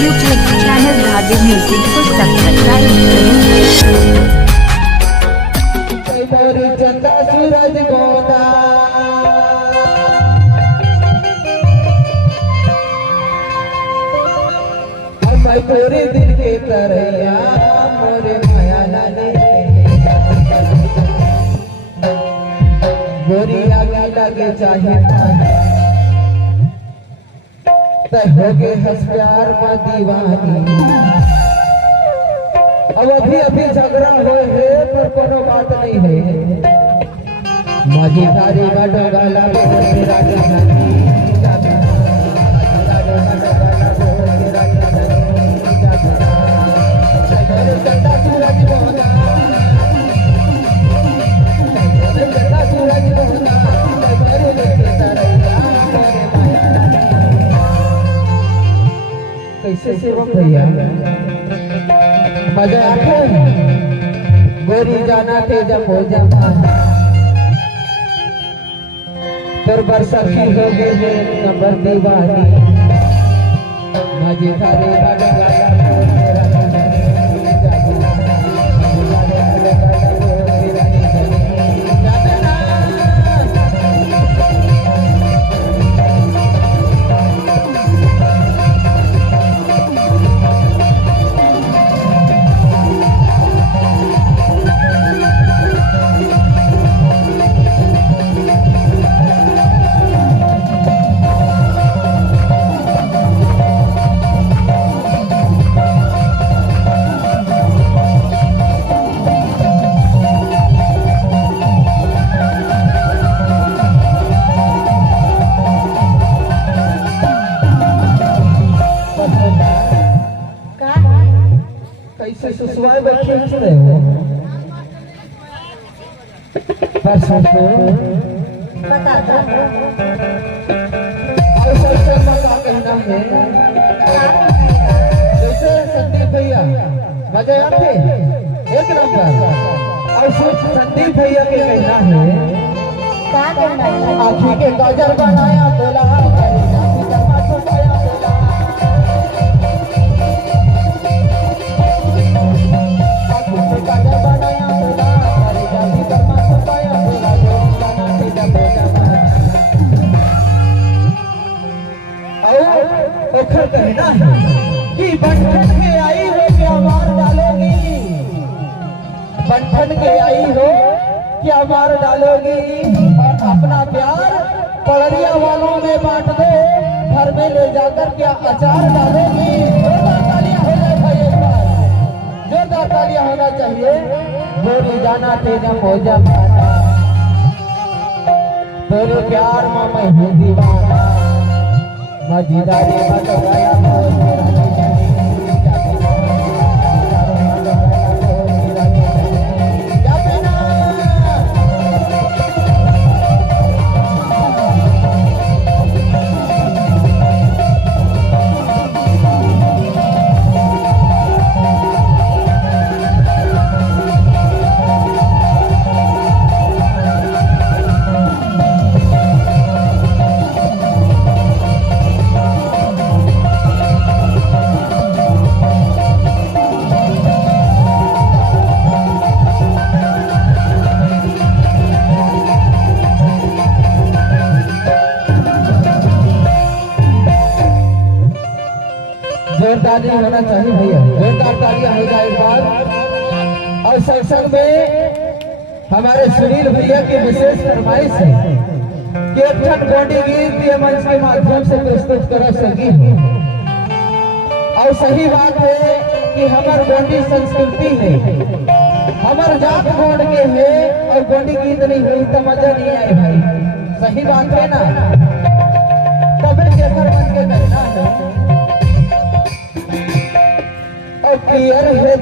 YouTube channel धागे music को subscribe मोरी चंदा सूरज गोदा मैं पूरे दिन के तरैया मोरे माया लाने गोरी आगे लगे चाहे तय हो गए हंस प्यार में दीवानी। अब अभी झगड़ा हो है पर कोनो बात नहीं है। माझी थारी का डोगा लागे मेरा जहानी कैसे सेवक भैया मजा आते गोरी जाना थे जब हो जाना तर बरसखी हो गए नंबर दीवानी मजे थारे कैसे सुसवाए बैठे रहे हो परसों को बता दो और सबसे मजा कहना है जैसे संदीप भैया मजा आते एक नंबर और संदीप भैया के कहना है क्या कहना है आँखी के काजल बनाया बोला कहना है कि बंधन के आई हो क्या मार डालोगी बंधन के आई हो क्या मार डालोगी और अपना प्यार पड़रिया वालों में बांट दो घर में ले जाकर क्या अचार डालोगी। जोरदार तालियां हो जाए भाई एक बार जोरदार तालियां होना चाहिए। बोली जाना तेरा हो जाना तेरे प्यार में मैं हूँ दीवाना मजीदारी बटवाया जोरदार होना चाहिए भैया जोरदार तालियां हो जाए एक बार। और सत्संग में हमारे सुनील भैया की विशेष फरमाइश है कि एक बॉडी गीत ये मंच के माध्यम से प्रस्तुत कर सकी और सही बात है कि हमार गोंडी संस्कृति है हमार जात गोंड के है और गोंडी गीत नहीं हुई तो मजा नहीं आए भाई सही बात है ना तबे जेकर बन के कहना है और पियर है